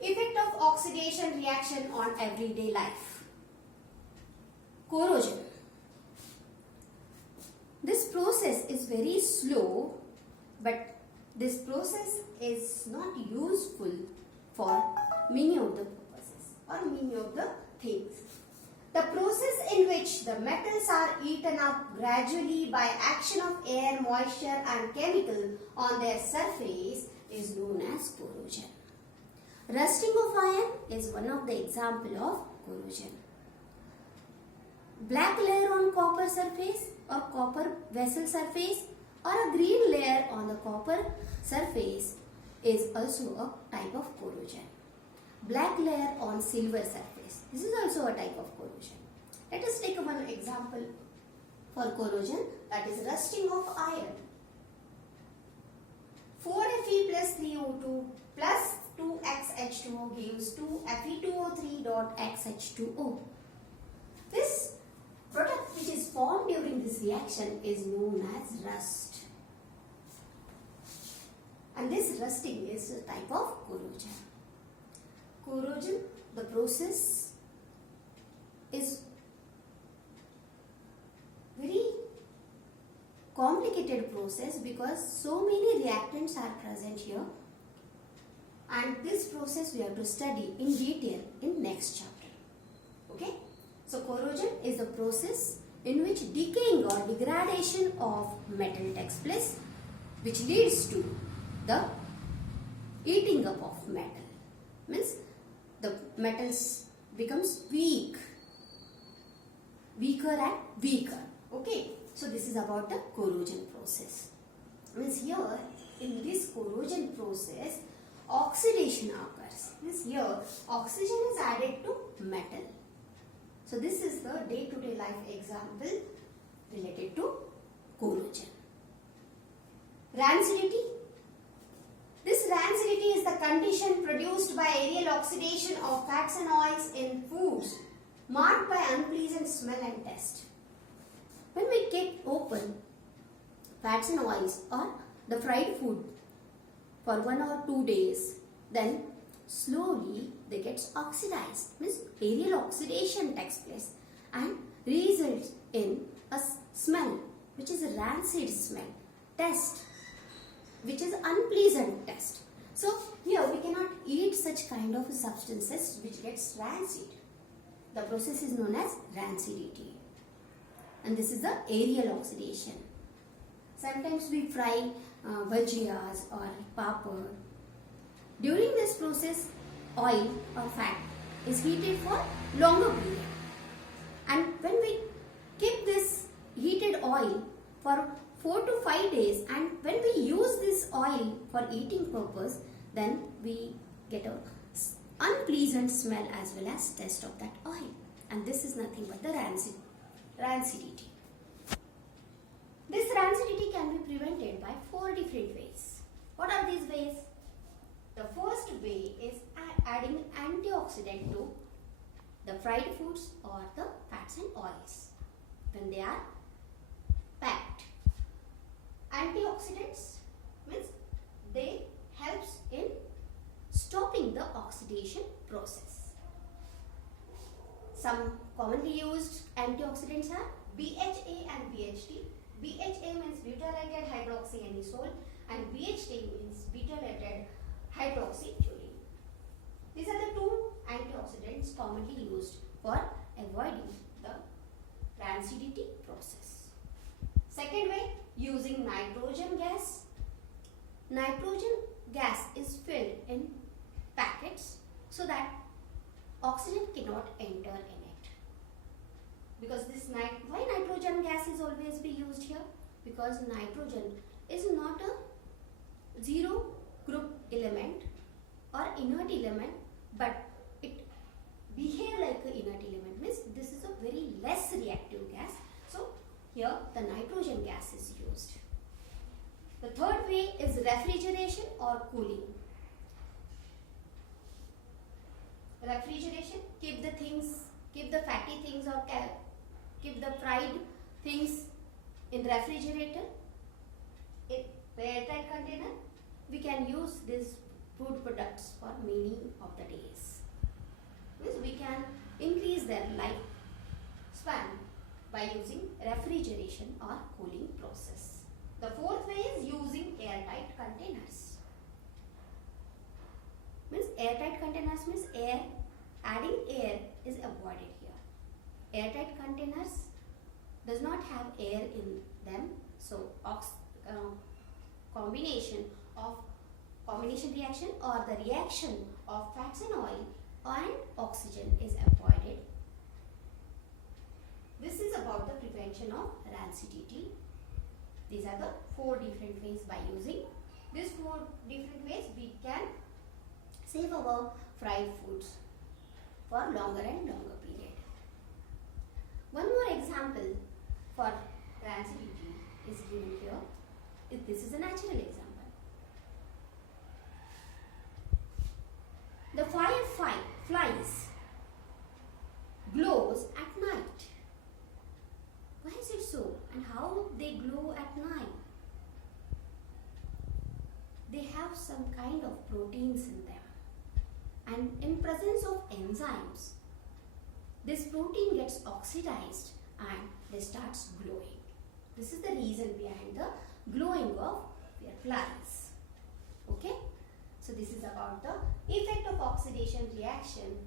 Effect of oxidation reaction on everyday life. Corrosion. This process is very slow, but this process is not useful for many of the purposes or many of the things. The process in which the metals are eaten up gradually by action of air, moisture and chemical on their surface is known as corrosion. Rusting of iron is one of the example of corrosion. Black layer on copper surface or copper vessel surface or a green layer on the copper surface is also a type of corrosion. Black layer on silver surface. This is also a type of corrosion. Let us take one example for corrosion, that is rusting of iron. 4Fe plus 3O2 plus 2XH2O gives 2Fe2O3.XH2O. This product which is formed during this reaction is known as rust. And this rusting is a type of corrosion. Corrosion, the process is very complicated process because so many reactants are present here, and this process we have to study in detail in next chapter. Okay? So corrosion is the process in which decaying or degradation of metal takes place, which leads to the eating up of metal. Means the metals becomes weaker and weaker. Okay, so this is about the corrosion process. Means here in this corrosion process, oxidation occurs. Means here oxygen is added to metal. So this is the day-to-day life example related to corrosion. Rancidity. This rancidity is the condition produced by aerial oxidation of fats and oils in foods marked by unpleasant smell and taste. When we keep open fats and oils or the fried food for 1 or 2 days, then slowly they get oxidized. Means aerial oxidation takes place and results in a smell which is a rancid smell, taste which is unpleasant taste. So here we cannot eat such kind of substances which gets rancid. The process is known as rancidity. And this is the aerial oxidation. Sometimes we fry bhajiyas or papad. During this process, oil or fat is heated for longer period. And when we keep this heated oil for 4 to 5 days, and when we use this oil for eating purpose, then we get a unpleasant smell as well as taste of that oil. And this is nothing but the rancidity. This rancidity can be prevented by 4 different ways. What are these ways? The first way is adding antioxidant to the fried foods or the fats and oils when they are packed. Antioxidants means they helps in stopping the oxidation process. Some commonly used antioxidants are BHA and BHT. BHA means butylated hydroxyanisole and BHT means butylated hydroxytoluene. These are the 2 antioxidants commonly used for avoiding the rancidity process. Second way, using nitrogen gas. Nitrogen gas is filled in packets so that oxygen cannot enter in it. Because why nitrogen gas is always be used here? Because nitrogen is not a zero group element or inert element, but it behaves like an inert element. Means this is a very less reactive gas. So here the nitrogen gas is used. The third way is refrigeration or cooling. Refrigeration, keep the fatty things or keep the fried things in refrigerator, in airtight container. We can use these food products for many of the increase their lifespan by using refrigeration or cooling process. The fourth way is using airtight containers. Means airtight containers means adding air is avoided here. Airtight containers does not have air in them, so combination reaction or the reaction of fats and oil and oxygen is avoided. This is about the prevention of rancidity. These are the 4 different ways. By using these 4 different ways, we can save our fried foods for longer and longer period. One more example for rancidity is given here. This is a natural example. The flies glows at night. Why is it so? And how they glow at night? They have some kind of proteins in them. And in presence of enzymes, this protein gets oxidized and they starts glowing. This is the reason behind the glowing of their flies. Okay? So this is about the effect of oxidation reaction